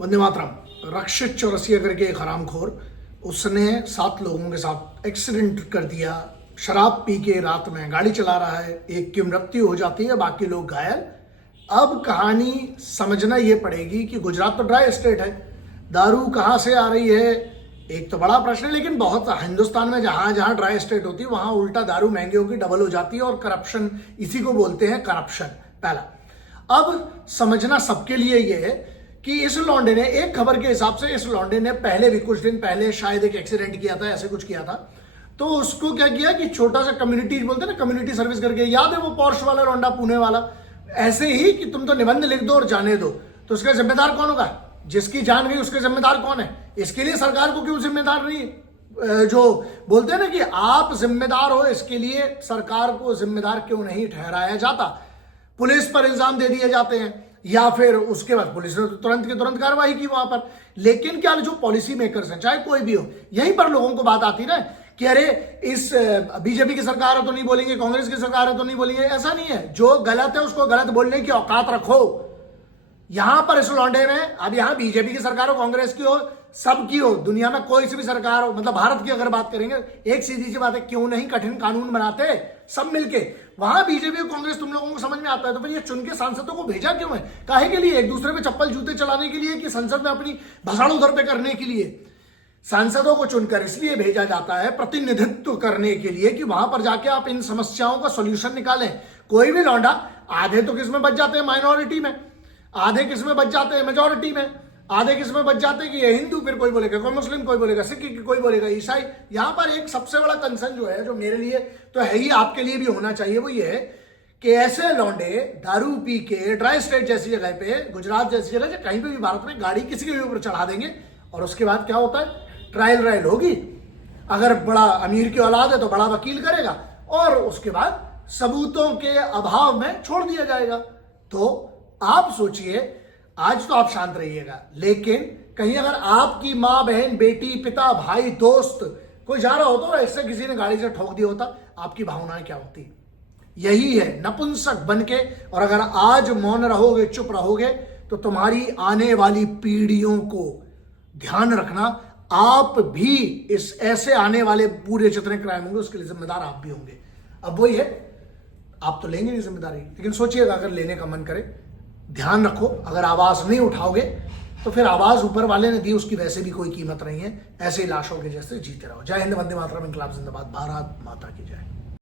वंदे मातरम। रक्षित चौरसिया करके एक हरामखोर, उसने 7 लोगों के साथ एक्सीडेंट कर दिया। शराब पी के रात में गाड़ी चला रहा है, एक की मृत्यु हो जाती है, बाकी लोग घायल। अब कहानी समझना ये पड़ेगी कि गुजरात तो ड्राई स्टेट है, दारू कहाँ से आ रही है एक तो बड़ा प्रश्न है। लेकिन बहुत हिंदुस्तान में जहां जहां ड्राई स्टेट होती है वहां उल्टा दारू महंगी होगी, डबल हो जाती है, और करप्शन, इसी को बोलते हैं करप्शन। पहला, अब समझना सबके लिए ये है कि इस लौंडे ने, एक खबर के हिसाब से इस लौंडे ने पहले भी कुछ दिन पहले शायद एक एक्सीडेंट किया था, ऐसे कुछ किया था। तो उसको क्या किया कि छोटा सा कम्युनिटी, बोलते ना कम्युनिटी सर्विस करके, याद है वो पॉर्श वाला लौंडा पुणे वाला, ऐसे ही कि तुम तो निबंध लिख दो और जाने दो। तो उसका जिम्मेदार कौन होगा? जिसकी जान गई उसके जिम्मेदार कौन है? इसके लिए सरकार को क्यों जिम्मेदार नहीं, जो बोलते हैं ना कि आप जिम्मेदार हो, इसके लिए सरकार को जिम्मेदार क्यों नहीं ठहराया जाता? पुलिस पर इल्जाम दे दिए जाते हैं, या फिर उसके बाद पुलिस ने तुरंत की तुरंत कार्रवाई की वहां पर। लेकिन क्या जो पॉलिसी मेकर्स हैं, चाहे कोई भी हो, यहीं पर लोगों को बात आती ना कि अरे इस बीजेपी की सरकार है तो नहीं बोलेंगे, कांग्रेस की सरकार है तो नहीं बोलेंगे। ऐसा नहीं है, जो गलत है उसको गलत बोलने की औकात रखो। यहां पर इस लौंडे में, अब यहां बीजेपी की सरकार हो, कांग्रेस की हो, सबकी हो, दुनिया में कोई सी भी सरकार हो, मतलब भारत की अगर बात करेंगे, एक सीधी सी बात है, क्यों नहीं कठिन कानून बनाते सब मिलके? वहां बीजेपी और कांग्रेस तुम लोगों को समझ में आता है, तो फिर ये चुन के सांसदों को भेजा क्यों है? काहे के लिए? एक दूसरे पे चप्पल जूते चलाने के लिए कि संसद में अपनी भसाड़ उधर पे करने के लिए? सांसदों को चुनकर इसलिए भेजा जाता है प्रतिनिधित्व करने के लिए कि वहां पर जाके आप इन समस्याओं का सोल्यूशन निकालें। कोई भी लौंडा, आधे तो किसमें बच जाते हैं? माइनॉरिटी में। आधे किसमें बच जाते हैं? मेजॉरिटी में। आधे किसमें बच जाते हैं कि ये हिंदू, फिर कोई बोलेगा, कोई मुस्लिम, कोई बोलेगा सिख, कोई बोलेगा ईसाई। यहां पर एक सबसे बड़ा कंसर्न जो है, जो मेरे लिए तो है ही, आपके लिए भी होना चाहिए, वो ये है कि ऐसे लौंडे दारू पी के ड्राई स्टेट जैसी जगह पे, गुजरात जैसी जगह, कहीं पे भी भारत में गाड़ी किसी के भी ऊपर चढ़ा देंगे, और उसके बाद क्या होता है? ट्रायल होगी। अगर बड़ा अमीर की औलाद है तो बड़ा वकील करेगा, और उसके बाद सबूतों के अभाव में छोड़ दिया जाएगा। तो आप सोचिए, आज तो आप शांत रहिएगा, लेकिन कहीं अगर आपकी मां, बहन, बेटी, पिता, भाई, दोस्त कोई जा रहा होता और इससे किसी ने गाड़ी से ठोक दिया होता, आपकी भावनाएं क्या होती? यही है, नपुंसक बनके। और अगर आज मौन रहोगे, चुप रहोगे, तो तुम्हारी आने वाली पीढ़ियों को ध्यान रखना, आप भी इस ऐसे आने वाले पूरे जितने क्राइम होंगे उसके लिए जिम्मेदार आप भी होंगे। अब वही है, आप तो लेंगे नहीं जिम्मेदारी, लेकिन सोचिएगा अगर लेने का मन करे, ध्यान रखो, अगर आवाज नहीं उठाओगे तो फिर आवाज ऊपर वाले ने दी, उसकी वैसे भी कोई कीमत नहीं है। ऐसे ही लाशों के जैसे जीते रहो। जय हिंद, वंदे मातरम, इंकलाब जिंदाबाद, भारत माता की जय।